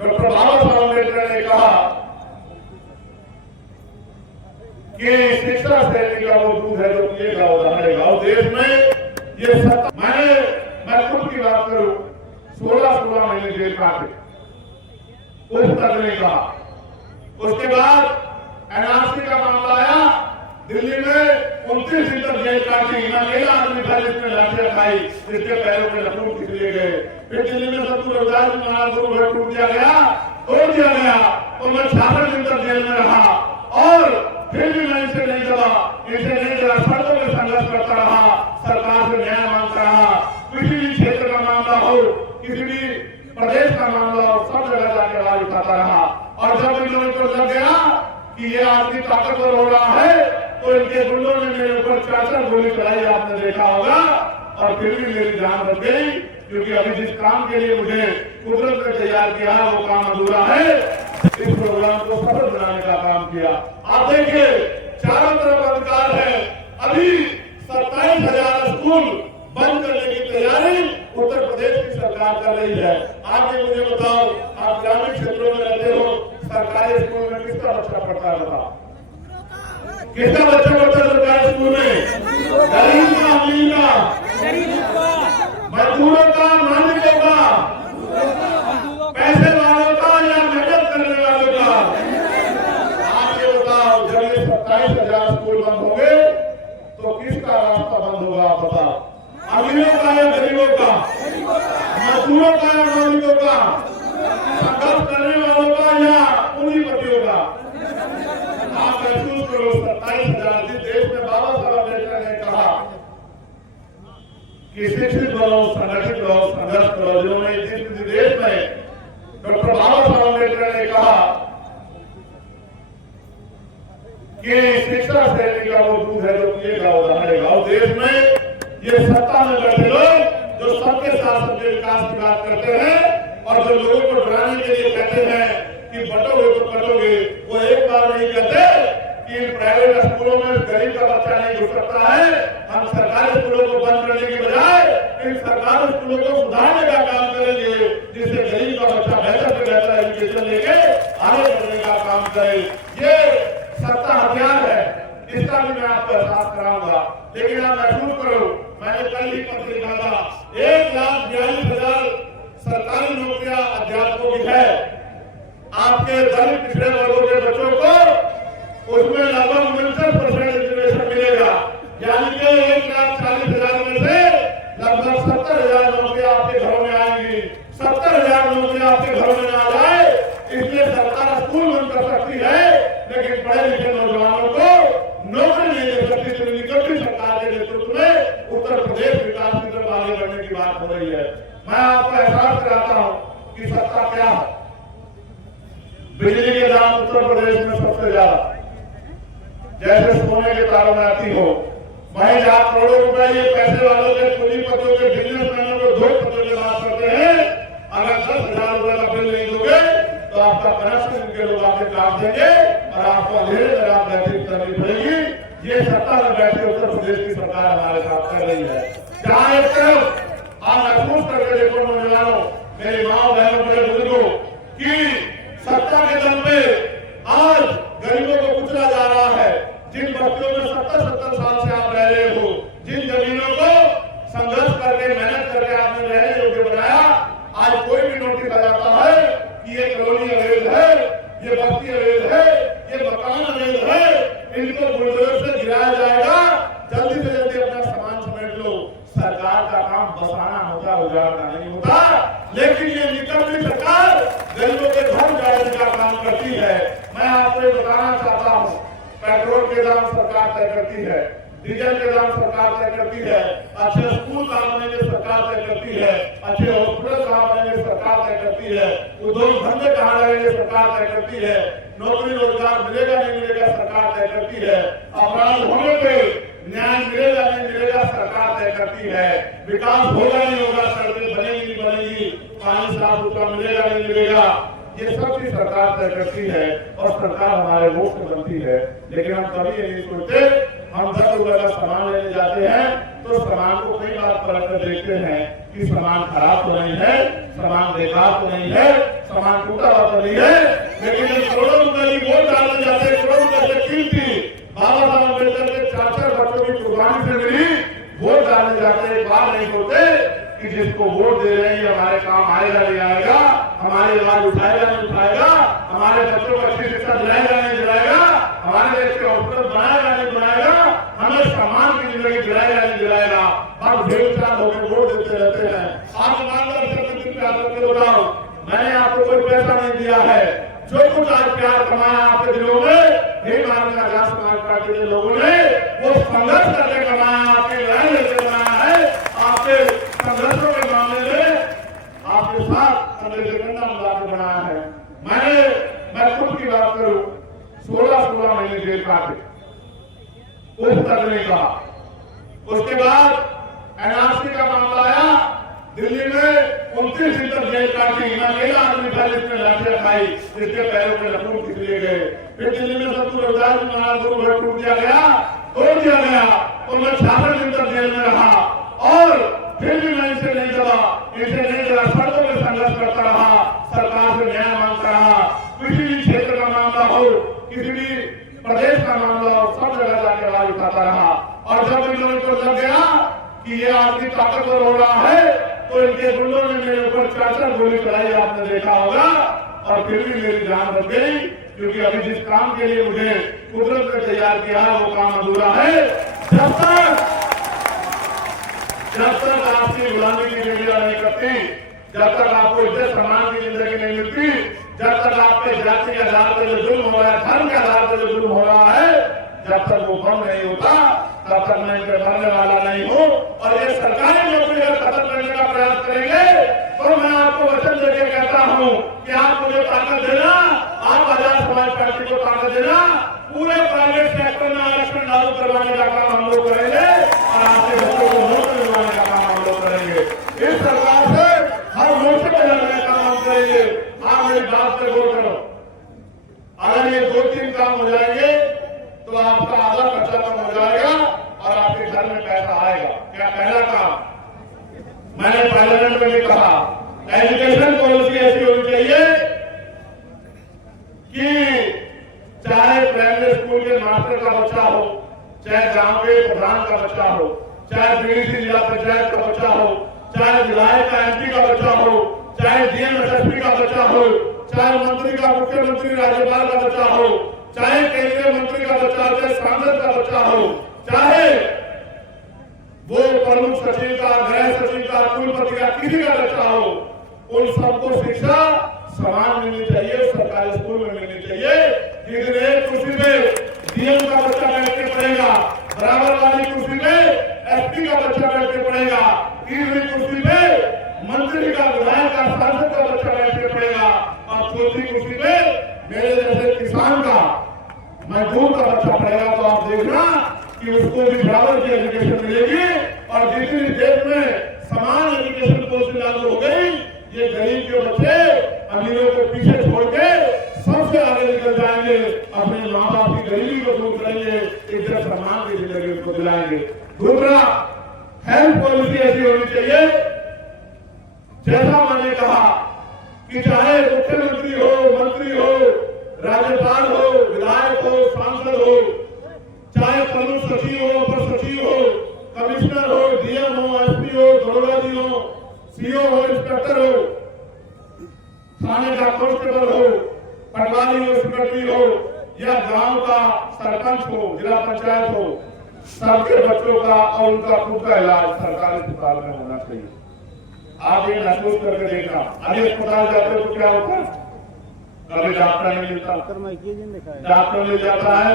Doctor बाबा साहब अम्बेडकर ने कहा कि शिक्षा शैली का वो दूध है जो पिएगा वो दहाड़ेगा। और देश में ये सत्ता मैं खुद की बात करूं, 16 महीने जेल काटे, उस तक नहीं कहा। उसके बाद एनआरसी का मामला आया, दिल्ली में 29 दिन तक जेल काटी। मैं अकेला आदमी था जिसने लाठियां खाई, जिसके पैरों के लखनऊ खींच लिए गए। फिर दिल्ली में सत्तू रविदास महाराज को टूट दिया गया, तोड़ दिया गया, तो मैं 66 दिन तक जेल में रहा और फिर भी मैं इसे नहीं दबा, सड़कों में संघर्ष करता रहा, सरकार से न्याय मांगता रहा। किसी भी क्षेत्र का मामला हो, किसी भी प्रदेश का मामला हो, सब जगह जाकर आवाज उठाता रहा। और जब इन लोगों को लग गया कि ये आदमी ताकतवर हो रहा है, तो इनके गुंडों ने मेरे ऊपर 4 गोली चलाई, आपने देखा होगा। और फिर भी मेरी जान बच गई, क्योंकि अभी जिस काम के लिए मुझे कुदरत ने तैयार किया है वो काम अधूरा है। इस प्रोग्राम को सफल बनाने का काम किया। आप देखिए, चारों तरफ अधिकार है। अभी 27,000 स्कूल बंद करने की तैयारी उत्तर प्रदेश की सरकार कर रही है। आप ये मुझे बताओ, आप ग्रामीण क्षेत्रों में रहते हो, सरकारी स्कूल में किसका बच्चा पढ़ता है? बताओ, किसका बच्चा पढ़ता है सरकारी स्कूल में? गरीब का, अमीर का, मजदूरों का, मालिकों का, पैसे वालों का या मेहनत करने वालों का? आप ये बताओ, जब ये 27,000 स्कूल बंद होंगे तो किसका रास्ता बंद होगा? आप बताओ, अमीरों का या गरीबों का? मजदूरों का या मालिकों का? संघर्ष करने वालों का या पूंजीपतियों का? आप महसूस करो, 27,000 जिस देश में बाबा साहब अम्बेडकर ने कहा कि शिक्षित बनो, संगठित रहो, संघर्ष करो, जिन्होंने जिस देश में डॉक्टर बाबा साहब अम्बेडकर ने कहा कि शिक्षा शैली का वो दूध है जो पिएगा वो दहाड़ेगा। और देश में ये सत्ता में बैठे लोग जो सबके साथ सबके विकास की बात करते हैं और जो लोगों को डराने के लिए कहते हैं कि बटोगे तो कटोगे, वो एक बार नहीं कहते कि प्राइवेट स्कूलों में गरीब का बच्चा नहीं घुस सकता है। हम सरकारी स्कूलों को बंद करने की बजाय इन सरकारी स्कूलों को सुधारने का काम करेंगे, जिससे गरीब का बच्चा बेहतर से बेहतर एजुकेशन लेके आगे बढ़ने का काम करे। ये सत्ता हथियार है, इसका भी मैं आपको एहसास कराऊंगा। लेकिन आप महसूस करो, मैंने कल ही पत्र लिखा था, 1,42,000 सरकारी नौकरियां अध्यापकों की है। आपके दलित पिछड़े वर्गों के बच्चों को उसमें लगभग 69% रिजर्वेशन मिलेगा, यानी कि 1,40,000 में से लगभग 70,000 नौकरियां आपके घरों में आएंगी। 70,000 नौकरियां आपके घरों में आ जाए, इसलिए सरकार स्कूल बंद कर सकती है, लेकिन पढ़े लिखे नौजवानों को नौकरी नहीं दे सकती। तो निकटती सरकार के नेतृत्व में उत्तर प्रदेश विकास की तरफ आगे बढ़ने की बात हो रही है। मैं आपको एहसास कराता हूं कि सत्ता क्या है। बिजली के दाम उत्तर प्रदेश में सबसे ज्यादा, जैसे सोने के तारों में आती हो। महज 8 करोड़ रुपए ये पैसे वालों के, पूंजीपतियों के, बिजनेसमैनों को धोख पत्र की बात करते हैं। अगर 10,000 रुपए का बिल नहीं दोगे तो आपका कनेक्शन के लोग आपके काट देंगे और आपको अंधेरे में रात बैठक करनी पड़ेगी। ये सत्ता में बैठे उत्तर प्रदेश की सरकार हमारे साथ कर रही है। जहां एक तरफ आप महसूस करके देखो नौजवानों, मेरी माओ बहनों, मेरे बुजुर्गों, की सत्ता के दम पे आज गरीबों को कुचला जा रहा है। जिन बच्चों में 70-70 साल से आप रह रहे हो, जिन जमीनों को संघर्ष करके, मेहनत करके आपने रहने योग्य बनाया, आज कोई भी नोटिस आ जाता है कि ये कॉलोनी अवैध है, ये बस्ती अवैध है, ये मकान अवैध है, इनको बुलडोजर से गिराया जाएगा, जल्दी से जल्दी अपना सामान समेट लो। सरकार का काम बसाना होता, उजाड़ना नहीं होता। लेकिन ये निकम्मी सरकार गरीबों के घर उजाड़ने का काम करती है। मैं आपको बताना चाहता हूँ, पेट्रोल के दाम सरकार तय करती है, डीजल के दाम सरकार तय करती है, अच्छे स्कूल कहाँ बनेंगे सरकार तय करती है, अच्छे हॉस्पिटल कहाँ बनेंगे सरकार तय करती है, उद्योग धंधे कहाँ लगेंगे सरकार तय करती है, नौकरी रोजगार मिलेगा नहीं मिलेगा सरकार तय करती है, अपराध होने पे न्याय मिलेगा नहीं मिलेगा सरकार तय करती है, विकास होगा नहीं होगा, सड़कें बनेगी नहीं बनेगी, पानी साफ सुथरा मिलेगा नहीं मिलेगा, ये सब भी सरकार तय करती है और सरकार हमारे वोट से बनती है। लेकिन हम कभी ये नहीं सोचते, हम 10 रुपए का सामान लेने जाते हैं तो सामान को कई बार परख कर देखते हैं कि सामान खराब तो नहीं है, सामान बेकार तो नहीं है, सामान टूटा हमारी आवाज उठाएगा नहीं उठाएगा, हमारे बच्चों को अच्छी शिक्षा दिलाएगा नहीं दिलाएगा, हमारे देश के अवसर बनाएगा नहीं बनाएगा, हमें सम्मान की जिंदगी दिलाएगा नहीं दिलाएगा। हम बेविचार होकर वोट देते रहते हैं। आप ईमानदारी बताओ, मैंने आपको कोई पैसा नहीं दिया है। जो कुछ आज प्यार कमाया आपके दिलों में, हे माननीय आजाद समाज पार्टी के लोगों ने वो संघर्ष करके कमाया, आपके लड़ाई लेके कमाया है। आपके संघर्षों के मामले में आपके साथ कंधा मिला के बनाया है। मैं खुद की बात करूं, 16 महीने जेल काटे, उस तक नहीं कहा। उसके बाद एनआरसी का मामला आया, दिल्ली में 29 दिन तक जेल काटी। मैं अकेला आदमी था जिसने लाठियां खाई, जिसके पैरों में लकून खींच लिए गए। फिर दिल्ली में सबको रोजगार भी मारा, गुरु टूट दिया गया, तोड़ दिया गया, तो मैं 66 दिन तक जेल में रहा और फिर भी मैं इसे नहीं दबा, इसे नहीं दबा, सड़कों में संघर्ष करता रहा, सरकार से न्याय मांगता रहा। किसी भी क्षेत्र का मामला हो, किसी भी प्रदेश का मामला हो, सब जगह जाकर आवाज उठाता रहा। और जब इन लोगों को लग गया कि ये आदमी ताकतवर हो रहा है, तो इनके गुंडों ने मेरे ऊपर 4 गोली चलाई, आपने देखा होगा। और फिर भी मेरी जान बच गई, क्योंकि अभी जिस काम के लिए मुझे कुदरत ने तैयार किया है वो काम अधूरा है। जब तक आपकी गुलामी की जिंदगी नहीं करती, जब तक आपको इज्जत सम्मान की जिंदगी नहीं मिलती, जब तक आप पे जाति के आधार पर जो जुल्म हो रहा है, धर्म के आधार पर जो जुल्म हो रहा है, जब तक वो कम नहीं होता, तब तक मैं इनके मरने वाला नहीं हूँ। और ये सरकारी नौकरी अगर खत्म करने का प्रयास करेंगे तो मैं आपको वचन देकर कहता हूँ कि आप मुझे ताकत देना, आप आजाद समाज पार्टी को ताकत देना, पूरे प्राइवेट सेक्टर में आरक्षण लागू करवाने का काम हम लोग करेंगे और आपके बच्चों को नौकरी दिलवाने का काम हम लोग करेंगे। इस सरकार से हर मोर्चे पर लड़ने का काम हम करेंगे। आप मेरी बात पे गौर करो, अगर ये 2-3 काम हो जाएंगे तो आपका आधा खर्चा कम हो जाएगा और आपके घर में पैसा आएगा। क्या पहला काम मैंने पार्लियामेंट में भी कहा, एजुकेशन पॉलिसी ऐसी होनी चाहिए कि चाहे प्राइमरी स्कूल के मास्टर का बच्चा हो, चाहे गांव के प्रधान का बच्चा हो, चाहे बीडीसी जिला पंचायत का बच्चा हो, चाहे विधायक का एमपी का बच्चा हो, चाहे डीएम एसएसपी का बच्चा हो, चाहे मंत्री का मुख्यमंत्री राज्यपाल का बच्चा हो, चाहे केंद्रीय मंत्री का बच्चा हो, चाहे सांसद का बच्चा हो, चाहे वो प्रमुख सचिव का, गृह सचिव का, कुलपति का, किसी का बच्चा हो, उन सबको शिक्षा समान मिलनी चाहिए, सरकारी स्कूल में मिलनी चाहिए। जिस एक कुर्सी पे डीएम का बच्चा बैठ के पढ़ेगा, बराबर वाली कुर्सी पे एसपी का बच्चा बैठ के पढ़ेगा, तीसरी कुर्सी पे मंत्री का, विधायक का, सांसद का बच्चा बैठ के पढ़ेगा और चौथी कुर्सी पे मेरे जैसे किसान का, मजदूर का बच्चा पढ़ेगा। तो आप देखना कि उसको भी बराबर की एजुकेशन मिलेगी। और जितनी देश में समान एजुकेशन पॉलिसी लागू हो गई, ये गरीब के बच्चे अमीरों को पीछे छोड़ के सबसे आगे निकल जाएंगे, अपने माँ बाप की गरीबी को दूर करेंगे, इज्जत सम्मान की जिंदगी उनको दिलाएंगे। दूसरा, हेल्थ पॉलिसी ऐसी होनी चाहिए, जैसा मैंने कहा कि चाहे मुख्यमंत्री हो, मंत्री हो, राज्यपाल हो, विधायक हो, सांसद हो, चाहे प्रमुख सचिव हो, अपर सचिव हो, कमिश्नर हो, डीएम हो, एसपी हो, दरोगाजी हो, सीओ हो, इंस्पेक्टर हो, थाने का कांस्टेबल हो, पटवारी हो, सेक्रेटरी हो, या गांव का सरपंच हो, जिला पंचायत हो, सबके बच्चों का और उनका खुद का इलाज सरकारी अस्पताल में होना चाहिए। आप ये महसूस करके देखना, अभी अस्पताल जाते हो तो क्या होता है, कभी डॉक्टर नहीं मिलता, डॉक्टर मिल जाता है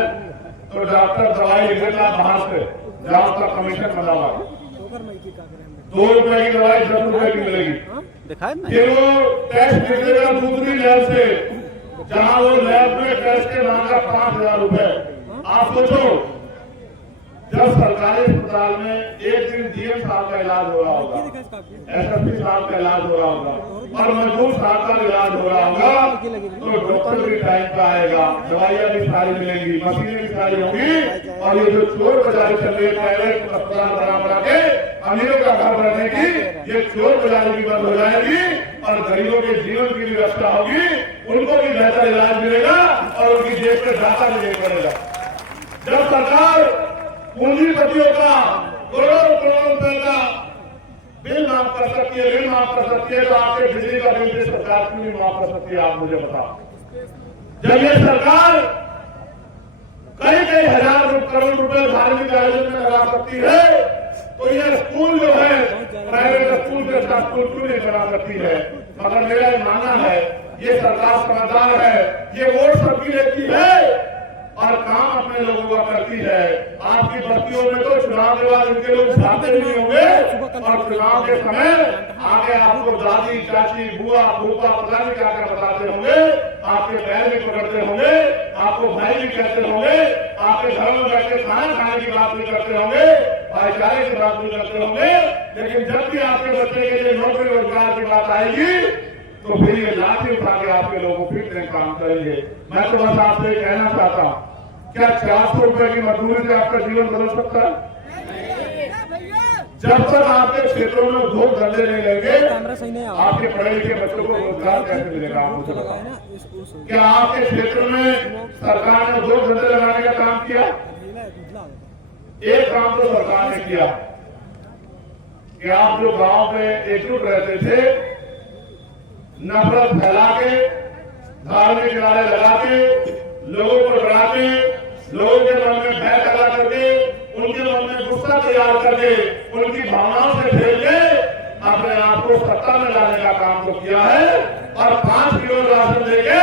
तो डॉक्टर दवाई लिख देता बाहर से, जहाँ उसका कमीशन बना हुआ, 2 रुपए की दवाई 10 रुपए की मिलेगी। फिर वो टेस्ट लिख देगा दूसरी लैब से, जहाँ वो लैब में टेस्ट के मांगा 5,000 रुपए। आप सोचो, जब सरकारी अस्पताल में एक दिन डीएम साहब का इलाज हो रहा होगा, एसएसपी साहब का इलाज हो रहा होगा और मजदूर साहब का इलाज हो रहा होगा, तो डॉक्टर भी टाइम पे आएगा, दवाइयां भी सारी मिलेंगी, मशीनें भी सारी होंगी। और ये जो चोर बाजारी चल रही है प्राइवेट अस्पताल बना के अमीरों का घर बनने की, ये चोर बाजारी भी बंद हो जाएगी और गरीबों के जीवन की भी व्यवस्था होगी, उनको भी बेहतर इलाज मिलेगा और उनकी जेब पे डाटा भी नहीं पड़ेगा। जब सरकार पूंजीपतियों का करोड़ों रुपए का बिल माफ कर सकती है, ऋण माफ कर सकती है, तो आपके बिजली का बिल भी सरकार क्यों नहीं माफ कर सकती है? आप मुझे बताओ। जब ये सरकार कई कई हजार करोड़ रुपए धार्मिक आयोजन में लगा सकती है, तो ये स्कूल जो है प्राइवेट स्कूल के साथ स्कूल क्यों नहीं बना सकती है? मगर मेरा ये मानना है ये सरकार समझदार है, ये वोट सबकी लेती है और काम अपने लोगों का करती है। आपकी बस्तियों में तो चुनाव के बाद इनके लोग जाते नहीं होंगे और चुनाव के समय आगे आपको दादी, चाची, बुआ, फूफा पता नहीं क्या क्या बताते होंगे, आपके पैर भी पकड़ते होंगे, आपको भाई भी कहते होंगे, आपके घर में बैठ के खाना खाने की बात भी करते होंगे, भाईचारे की बात भी करते होंगे, लेकिन जब भी आपके बच्चे के लिए नौकरी रोजगार की बात आएगी तो फिर ये लाठी उठा के आपके लोगों फिर से काम करेंगे। मैं तो बस आपसे कहना चाहता हूँ, क्या 400 रुपए की मजदूरी से आपका जीवन बदल सकता है? जब तक आपके क्षेत्रों में उद्योग धंधे नहीं लेंगे, आपके पढ़े लिखे बच्चों को रोजगार कैसे मिलेगा? आप मुझे बताओ, क्या आपके क्षेत्र में सरकार ने उद्योग धंधे लगाने का काम किया? एक काम तो सरकार ने किया कि आप जो गांव में एकजुट रहते थे, नफरत फैला के, धार्मिक किनारे लगा के, लोगों को डरा के, लोगों के मन में भय पैदा करके, उनके मन में गुस्सा तैयार करके, उनकी भावनाओं से खेल के अपने आप को सत्ता में लाने का काम तो किया है और 5 किलो राशन देके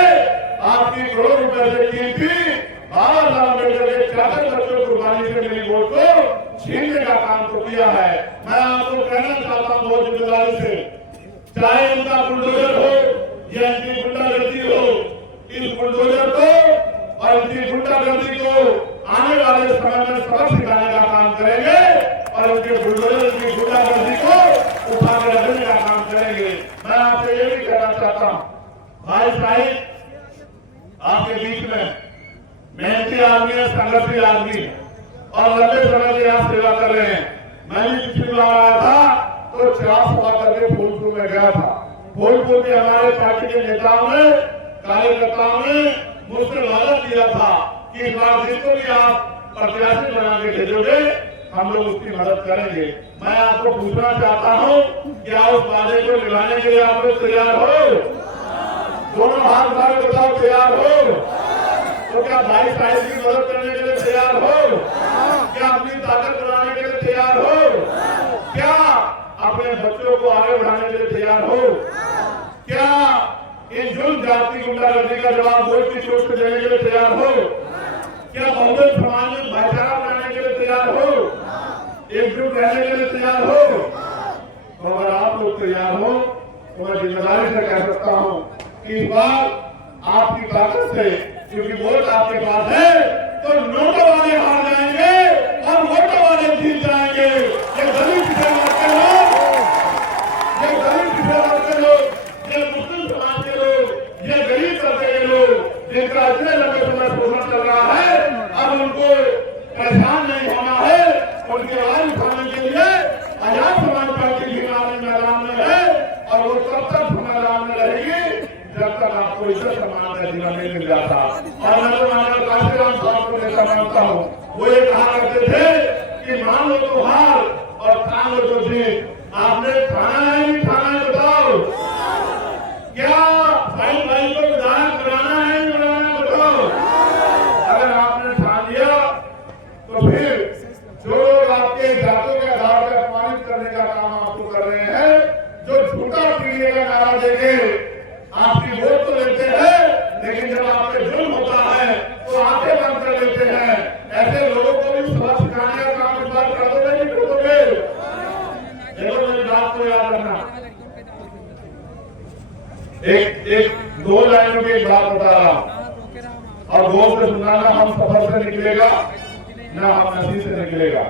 आपकी करोड़ रुपए से कीमती 12,000 अम्बेडकर के 66 बच्चों कुर्बानी से मिली वोट को छीनने का काम तो किया है। मैं आपको कहना चाहता हूँ बहुत जिम्मेदारी से, चाहे उनका बुलडोजर हो या इनकी गुंडागर्दी हो, इस बुलडोजर को और इनकी गुंडागर्दी को आने वाले समय में सबक सिखाने का काम करेंगे और उनके बुलडोजर की गुंडागर्दी को उठा के रखने का काम करेंगे। मैं आपसे ये भी कहना चाहता हूँ, भाई साहिब आपके बीच में मेहनती आदमी है, संघर्षी आदमी है और लंबे समय से यहाँ सेवा कर रहे हैं। मैं भी पिछली बार आया था तो 4 सभा करके फूलपुर में गया था। फूलपुर में हमारे पार्टी के नेताओं ने, कार्यकर्ताओं ने मुझसे वादा किया था कि इस बार जिसको भी आप प्रत्याशी बना के भेजोगे हम लोग उसकी मदद करेंगे। मैं आपको पूछना चाहता हूँ, क्या उस वादे को निभाने के लिए आप लोग तैयार हो? दोनों हाथ उठा के बताओ, तैयार हो? तो क्या भाई साहिब की मदद करने के लिए तैयार हो? क्या अपनी ताकत बढ़ाने के लिए तैयार हो? क्या अपने बच्चों को आगे बढ़ाने के लिए तैयार हो? क्या इन जुल्म जाति गुंडागर्दी का जवाब वोट की चोट से देने के लिए तैयार हो? क्या बहुजन समाज में भाईचारा बनाने के लिए तैयार हो? एकजुट रहने के लिए तैयार हो? तो अगर आप लोग तैयार हो तो मैं जिम्मेदारी से कह सकता हूँ कि इस बार आपकी ताकत से, क्योंकि वोट आपके पास है, तो नोटों वाले हार जाएंगे और वोटों वाले जीत जाएंगे। ये गरीब पिछड़े वर्ग के लोग, ये गरीब पिछड़े वर्ग के लोग, ये मुस्लिम समाज के लोग, ये गरीब तबके के लोग जिनका इतने लंबे समय शोषण चल रहा है, अब उनको परेशान नहीं होना है। उनकी आवाज उठाने के लिए आजाद समाज पार्टी भी मैदान में है और वो तब तक मैदान में रहेगी जब तक आपको इज्जत सम्मान का जीवन नहीं मिल जाता। और मैं तो मानव काशीराम साहब को नेता मानता हूँ, वो ये कहा करते थे कि मान लो तो हार और ठान लो तो जीत। आपने ठाना है नहीं ठाना है बताओ? क्या भाई भाई को विधायक बनाना है नहीं बनाना है बताओ? अगर आपने ठान लिया तो फिर जो लोग आपके जातों के आधार पर अपमानित करने का काम आपको कर रहे हैं, जो झूठा पीढ़ी का नारा देंगे, आपकी वोट तो लेते हैं लेकिन जब आप पे जुल्म होता है तो आंखें बंद कर लेते हैं। ऐसे लोगों को भी सबक सिखाने का काम इस बार कर दोगे नहीं कर दोगे? देखो मेरी बात को याद रखना, एक 2 लाइनों की बात बता रहा हूं और गौर से सुनाना, हम सफर से निकलेगा ना हम नसीब से निकलेगा।